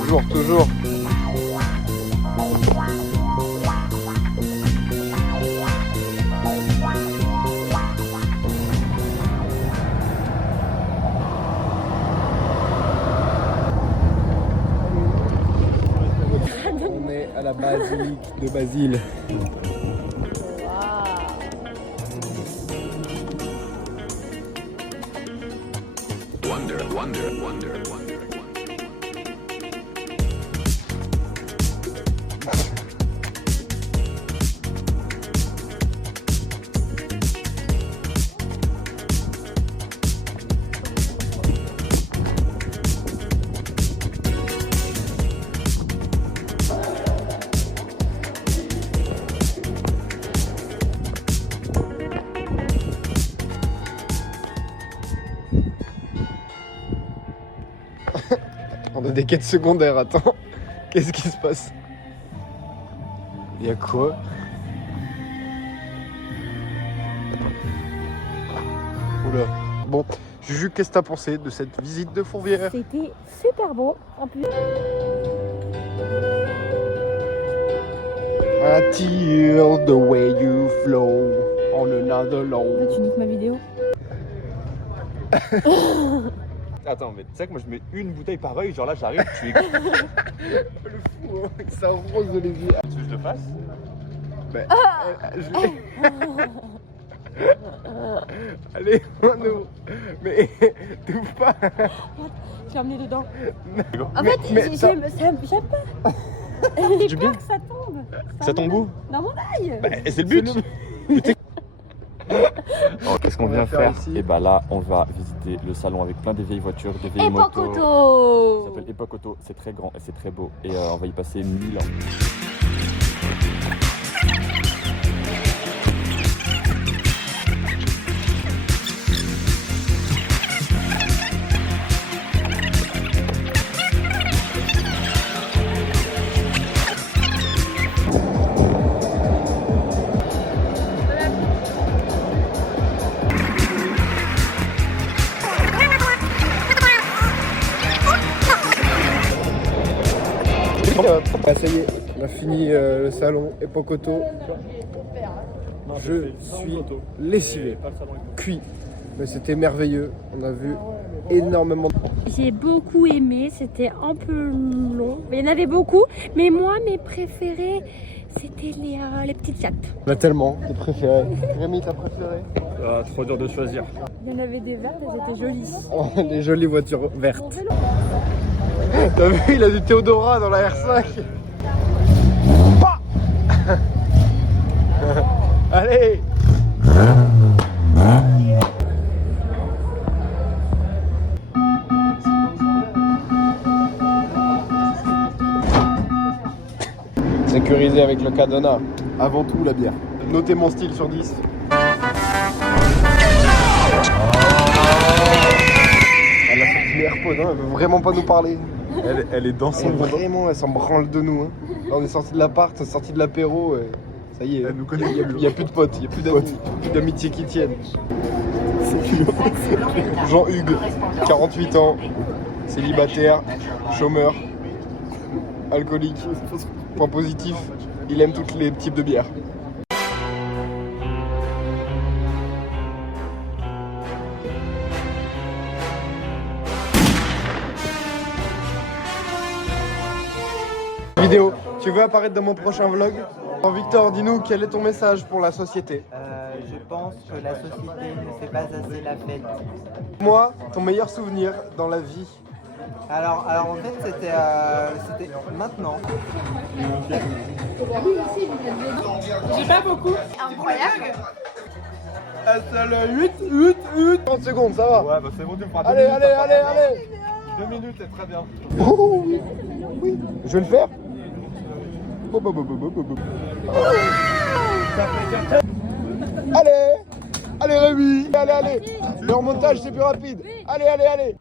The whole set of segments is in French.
Toujours, toujours. On est à la basilique de Basile. Wonder, wonder, wonder, wonder. On a des quêtes secondaires, attends. Qu'est-ce qui se passe? Y'a quoi? Oula. Bon, Juju, qu'est-ce que t'as pensé de cette visite de Fourvière? C'était super beau. En plus. Until the way you flow on another Là, low. tu niques ma vidéo. Attends, mais tu sais que moi je mets une bouteille par œil, genre là j'arrive, tu es. Le fou, hein, avec sa rose de les yeux. Tu veux que je le fasse? Ben, je l'ai. Allez, Mano. Mais t'ouvres pas. J'ai emmené dedans. En Mais- fait, mais j'aime pas. J'ai Du peur bien. que ça tombe. Ça tombe où? Dans mon œil. Bah, et c'est le but! Alors, qu'est-ce qu'on On va vient faire faire ici. Et bah là, on va visiter le salon avec plein de vieilles voitures, des vieilles Et motos. Ça Pocoto. s'appelle Epoch Auto, c'est très grand et c'est très beau. Et on va y passer 1000 ans. Ah, ça y est, on a fini le salon Epoch Auto. Je suis lessivé, cuit, mais c'était merveilleux. On a vu énormément de... J'ai beaucoup aimé, c'était un peu long. Il y en avait beaucoup, mais moi, mes préférés, c'était les petites yachts. On a tellement de préférés. Rémi, t'as préféré? Trop dur de choisir. Il y en avait des vertes, elles étaient jolies. Oh, les jolies voitures vertes. T'as vu, il a du Théodora dans la R5. Bah allez. Sécurisé avec le cadenas. Avant tout, la bière. Notez mon style sur 10. Elle a sorti les AirPods, hein, elle veut vraiment pas nous parler. Elle est dans son monde. Vraiment, elle s'en branle de nous. Hein. Là, on est sorti de l'appart, on est sorti de l'apéro. Ça y est, Elle nous connaît il n'y a plus de potes, il n'y a plus d'amis, plus d'amitié qui tiennent. Jean-Hugues, 48 ans, célibataire, chômeur, alcoolique. Point positif, il aime tous les types de bières. Vidéo, tu veux apparaître dans mon prochain vlog? Alors Victor, dis-nous quel est ton message pour la société? Je pense que la société ne fait pas assez la fête. Moi, ton meilleur souvenir dans la vie? Alors en fait c'était maintenant. J'ai pas beaucoup. Incroyable. SL 8, 30 secondes, ça va? Ouais, bah c'est bon, tu me feras 2 Allez, minutes. allez, allez, allez! 2 minutes, c'est très bien. Oh, oui, je vais le faire. Bo, bo, bo, bo, bo, bo, bo. Allez! Allez Rémi! Allez, allez! Le remontage c'est plus rapide! Allez, allez, allez!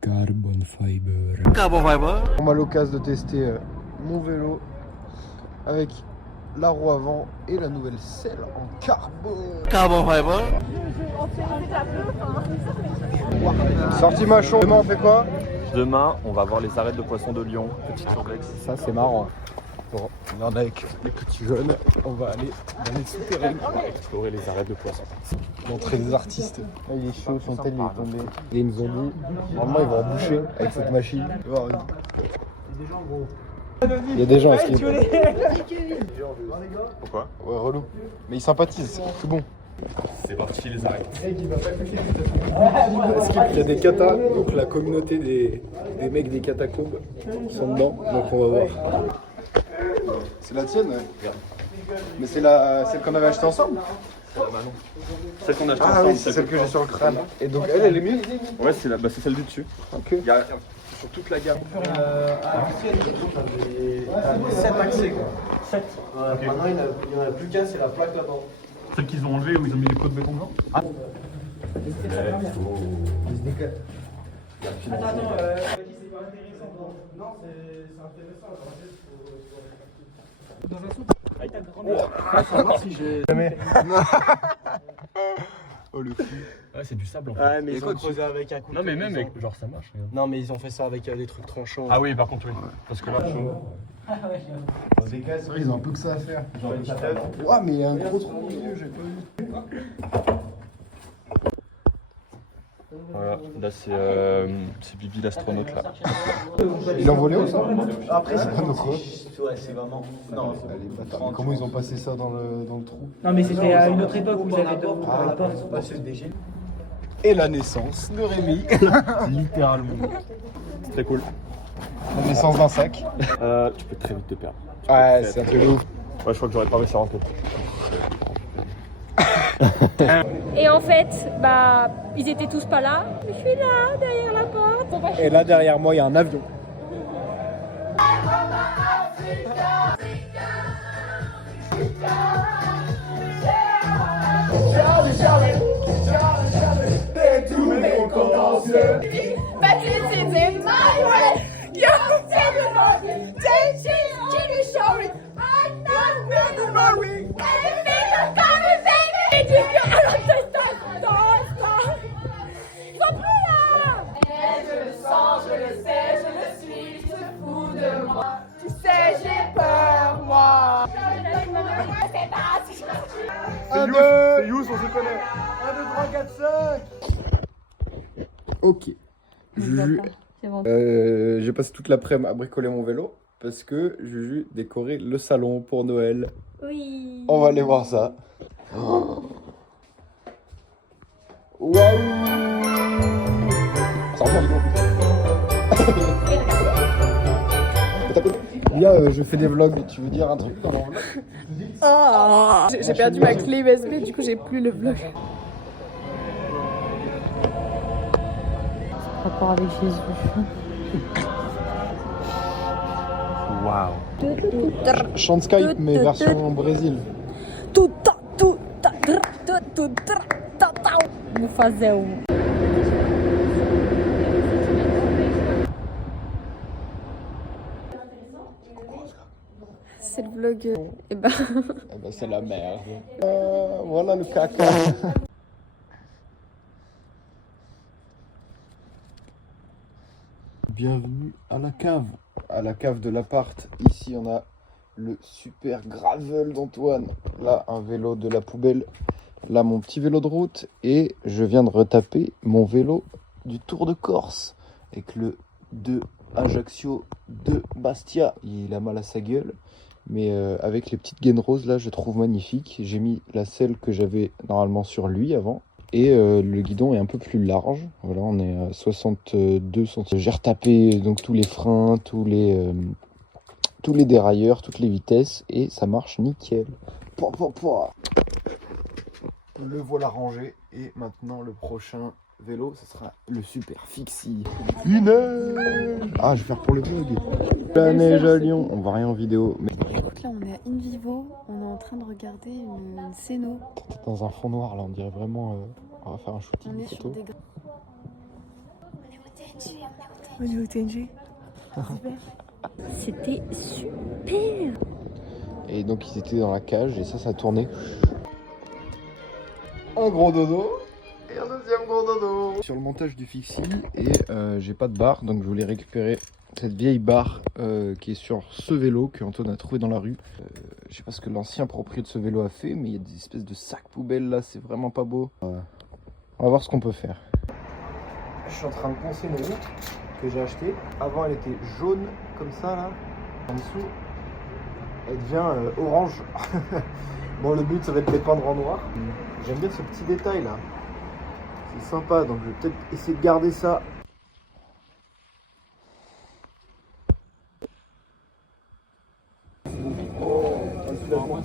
Carbon fiber. On a l'occasion de tester mon vélo avec la roue avant et la nouvelle selle en carbone. Sortie Machon, demain on fait quoi? Demain, on va voir les arêtes de poissons de Lyon. Petite survex. Ça c'est marrant. Bon, on est avec les petits jeunes, on va aller dans les souterrains. Explorer les arêtes de poissons. Montrer des artistes. Là, il est chaud, Chantal il est tombé. Et ils nous ont dit, normalement ils vont en boucher avec cette machine. Il y a des gens, est-ce qu'il Pourquoi? Ouais, relou. Mais ils sympathisent, c'est bon. C'est parti les arêtes. Est-ce qu'il y a des katas, donc la communauté des mecs des catacombes qui sont dedans, donc on va voir. C'est la tienne, ouais. Mais c'est celle qu'on avait achetée ensemble? Celle qu'on a achetée Ah ensemble. oui, c'est celle que j'ai sur le crâne. Et donc elle est mieux? Ouais, c'est celle du dessus. Ok. Il y a sur toute la gamme. À l'ancienne, t'avais 7 accès quoi. 7 okay. Maintenant il n'y en a plus qu'un, c'est la plaque là-bas. Celle qu'ils ont enlevée où ils ont mis les pots de béton dedans. Ah. Attends, c'est pas intéressant. Non, c'est intéressant. Savoir si j'ai. Jamais. Oh le fou. Ouais, c'est du sable en fait. Ouais, mais ils ont creusé avec un couteau. Non, mais même avec. Genre ça marche. Regarde. Non, mais ils ont fait ça avec des trucs tranchants. Ah oui, par contre, oui. Parce que là, C'est vrai, ils ont un peu que ça à faire. Genre, ouais, mais il y a un gros trou au milieu, j'ai pas vu. voilà, là c'est Bibi l'astronaute là. Il a envolé où ça? Après, c'est pas nos quoi. Ouais, c'est vraiment. Non, Allez, bâtard. Mais comment ils ont passé ça dans le trou? Non mais c'était à une autre époque où ils avaient ouvert la porte. passer le DG. Et la naissance de Rémi. Littéralement. C'est très cool. La naissance d'un sac. Tu peux très vite te perdre. Ouais, c'est un peu ouf. Ouais, je crois que j'aurais pas réussi à rentrer. Et en fait, bah, ils étaient tous pas là. Je suis là, derrière la porte. Et là, derrière moi, il y a un avion. C'est Yous, on se connaît. 1, 2, 3, 4, 5. Ok. Juju. J'ai passé toute l'après-midi à bricoler mon vélo parce que Juju décorait le salon pour Noël. Oui. On va aller voir ça. Oh. Waouh. Ça remonte. Là, je fais des vlogs. Tu veux dire un truc dans mon vlog? Oh, j'ai perdu ma clé USB, du coup j'ai plus le vlog. Rapport avec Jésus. Waouh. Chante Skype, mais version Brésil. Vou fazer o. C'est le vlog. Et bah. Ah bah, c'est la merde. Voilà le caca. Bienvenue à la cave. À la cave de l'appart. Ici, on a le super gravel d'Antoine. Là, un vélo de la poubelle. Là, mon petit vélo de route. Et je viens de retaper mon vélo du Tour de Corse. Avec le 2 Ajaccio de Bastia. Il a mal à sa gueule. Mais avec les petites gaines roses, là, je trouve magnifique. J'ai mis la selle que j'avais normalement sur lui avant. Et le guidon est un peu plus large. Voilà, on est à 62 cm. J'ai retapé donc tous les freins, tous les dérailleurs, toutes les vitesses. Et ça marche nickel. Le voilà rangé. Et maintenant, le prochain vélo, ce sera le Super Fixie. Une heure. Ah, je vais faire pour le vlog. La neige à Lyon. On va rien en vidéo. Mais... Là, on est à InVivo, on est en train de regarder une scéno. Dans un fond noir, là, on dirait vraiment. On va faire un shooting On est photo. sur des. On est au TNG. C'était super. Et donc ils étaient dans la cage et ça tournait. Un gros dodo et un deuxième gros dodo. Sur le montage du fixie et j'ai pas de barre, donc je voulais récupérer cette vieille barre qui est sur ce vélo que Antoine a trouvé dans la rue. Je sais pas ce que l'ancien propriétaire de ce vélo a fait, mais il y a des espèces de sacs poubelles là, c'est vraiment pas beau. On va voir ce qu'on peut faire. Je suis en train de poncer une roue que j'ai achetée. Avant elle était jaune comme ça là. En dessous elle devient orange. Bon, le but ça va être de les peindre en noir. J'aime bien ce petit détail là. C'est sympa, donc je vais peut-être essayer de garder ça.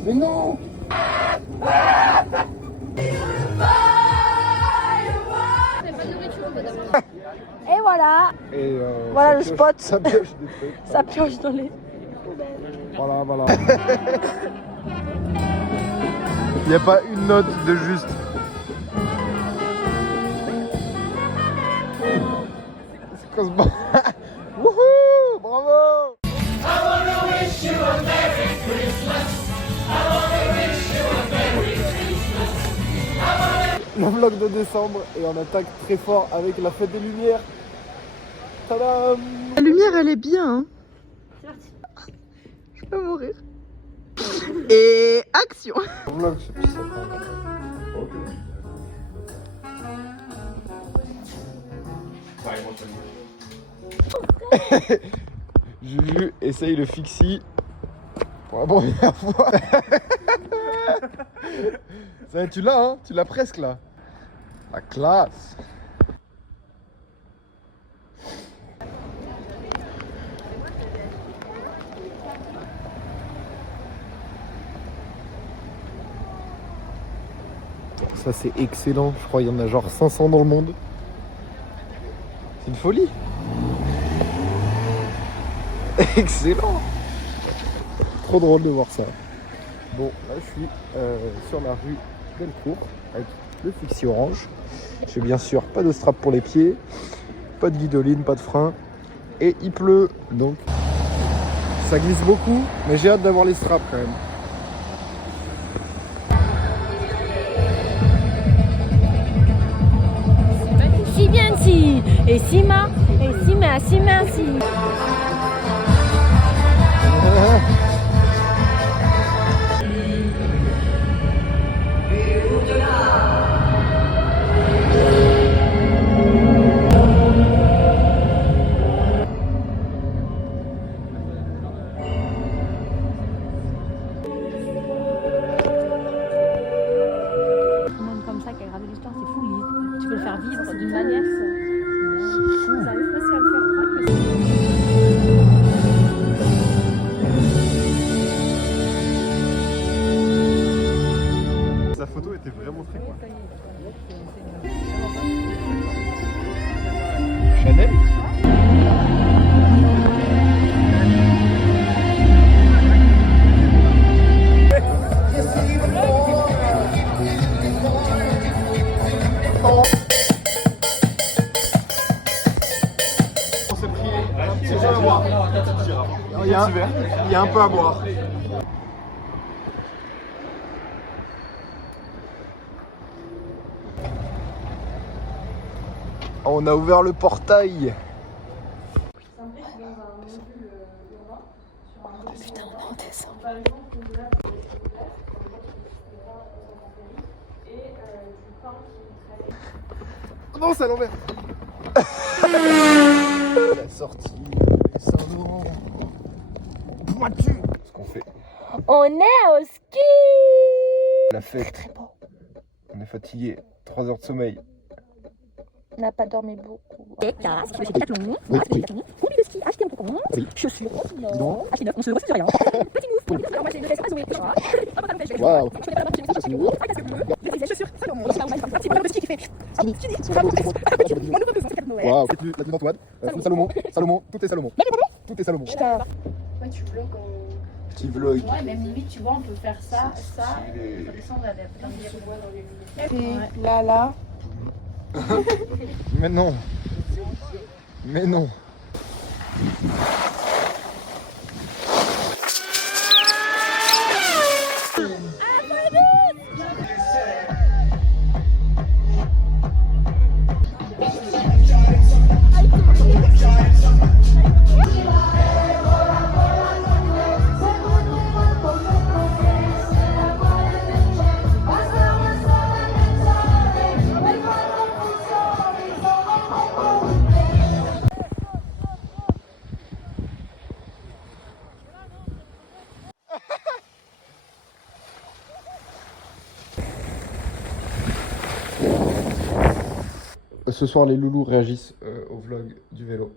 Mais non! Et voilà. Et Voilà le spot. Ça pioche des trucs. Ça pioche dans les... Voilà, voilà. Il n'y a pas une note de juste. C'est quoi ce bon? Wouhou! Bravo! Le vlog de décembre et on attaque très fort avec la fête des lumières. Tadam! La lumière, elle est bien. Hein. Je peux mourir. Et action. Vlog, je sais plus si ça prend. Juju essaye le fixie pour la première fois. Ça, tu l'as, hein? Tu l'as presque là. La classe. Ça c'est excellent, je crois qu'il y en a genre 500 dans le monde. C'est une folie. Excellent. Trop drôle de voir ça. Bon, là je suis sur la rue Delcourt avec le fixie orange. J'ai bien sûr pas de strap pour les pieds, pas de guidoline, pas de frein. Et il pleut, donc ça glisse beaucoup, mais j'ai hâte d'avoir les straps quand même. Si bien si. Et si ma. Et si ma. Si ma si. Comme ça qui a gravé l'histoire, c'est fou. Tu peux le faire vivre d'une manière. C'est fou. Ça arrive presque à le faire. Sa photo était vraiment très cool. Chanel? On s'est pris un petit peu à boire. Il y a un peu à boire. On a ouvert le portail. Putain, on est en décembre. Oh non, c'est à l'envers. La sortie Saint-Laurent. Pointu. Ce qu'on fait. On est au ski. La fête. Très beau. On est fatigué. 3 heures de sommeil. On n'a pas dormi beaucoup. Casque, le décathlon, acheter le décathlon, combi de ski, acheter un cocon, chaussures, non, acheter neuf, on se reçoit rien. Petit move pour les alors moi c'est 2 fesses à Zoé. Waouh. Je connais pas la chaussures, les chaussures, ça dans mon un petit bonheur de ski qui fait. Allez, tu dis, tu vas mon nouveau besoin, c'est cadeau Noël. Waouh. La tenue d'Antoine. Salomon. Salomon. Tout est Salomon. Tout est Salomon. Putain. Ouais, tu bloques en... Petit vlog. Ouais, même limite, tu vois, on peut faire ça, ça, et ça descend, on a plein de tu vois dans les lunettes. Et là, là. Mais non. Mais non. Ce soir, les loulous réagissent au vlog du vélo.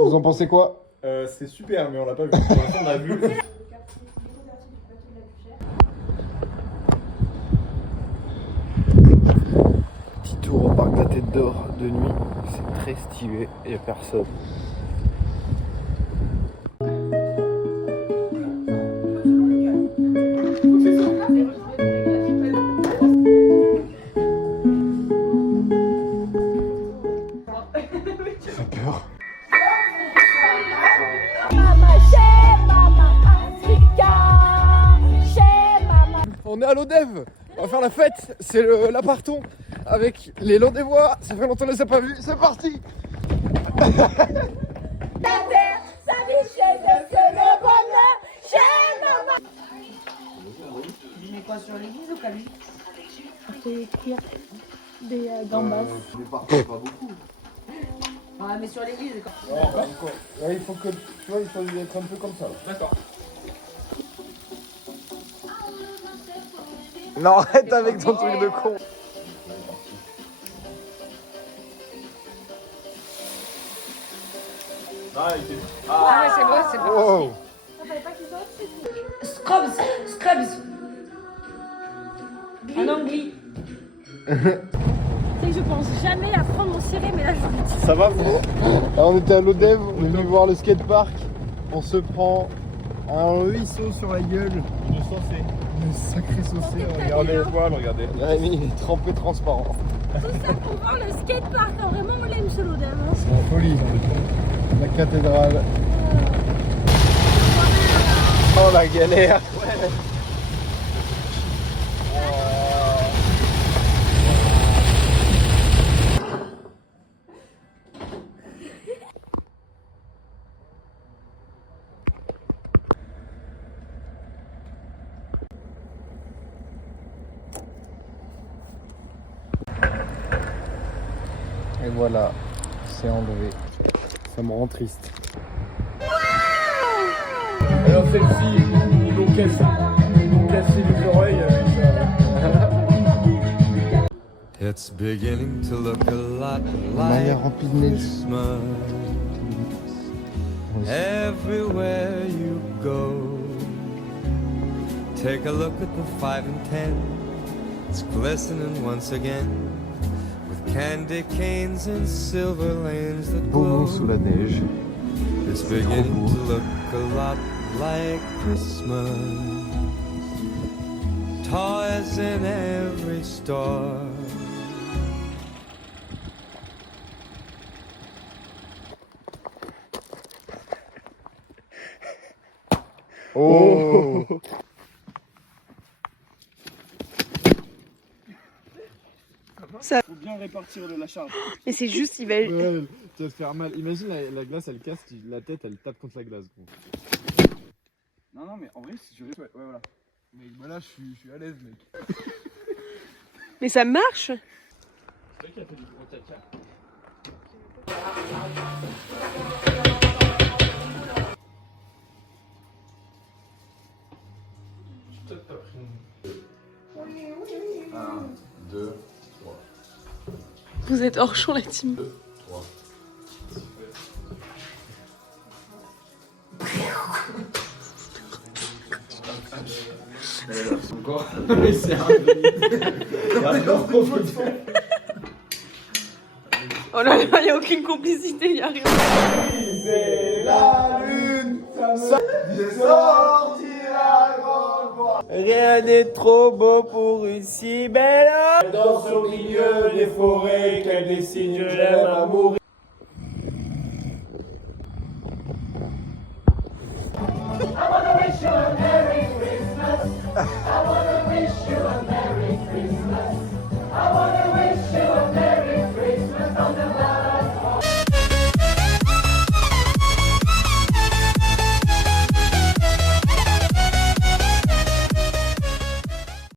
Vous en pensez quoi? C'est super, mais on l'a pas vu. Pour l'instant, on a vu. Petit tour au parc de la Tête d'Or de nuit. C'est très stylé. Il n'y a personne. On est à l'Odev, on va faire la fête, c'est l'apparton avec les Londévois, ça fait longtemps qu'on ne les a pas vus, c'est parti. Tu mets quoi sur l'église ou Cali? C'est cuire des gambas. Pas beaucoup. Ouais, mais sur l'église, quoi. Ouais, il faut que, tu vois, il faut être un peu comme ça. D'accord. Non, arrête avec ton truc de con. Ah, il était... Ah, c'est beau, c'est beau. Wow. Scrubs. Un anglais. Tu sais que je pense jamais la prendre en ciré, mais là je vous le dis. Ça va vous? Alors, on était à l'Odev, on est venu voir le skatepark. On se prend un ruisseau sur la gueule. Une saucée. Une sacrée saucée. Regardez les poils, regardez. Rémi, il est trempé transparent. Tout ça pour voir le skatepark. Hein. Vraiment, on l'aime ce Lodem. Hein. C'est la folie. La cathédrale. Oh la galère. Et voilà, c'est enlevé. Ça me rend triste. Alors celle-ci, ils l'ont cassé les oreilles avec ça. It's beginning to look a lot De manière remplie de neige. Christmas everywhere you go. Take a look at the 5 and 10. It's glistening once again with candy canes and silver lanes that Beau glow. sous la neige. It's beginning to look a lot like Christmas. Toys in every store. Oh. Faut bien répartir la charge. Mais c'est juste, il va. Ouais, tu vas te faire mal. Imagine la glace, elle casse, la tête, elle tape contre la glace. Gros. Non, mais en vrai, si tu veux. Ouais, voilà. Mec, bah là, je suis à l'aise, mec. Mais ça marche. C'est toi qui as fait du gros caca. Toi, t'as pris une... 1, 2, 3. Vous êtes hors champ, la team. 2, 3. Encore. C'est un Oh là là, il n'y a aucune complicité, il n'y a rien. C'est la lune, ça sorti la grande voix. Rien n'est trop beau pour une si belle heure. danse au milieu des forêts, qu'elle décide, je l'aime à mourir. I wanna wish you a Merry Christmas.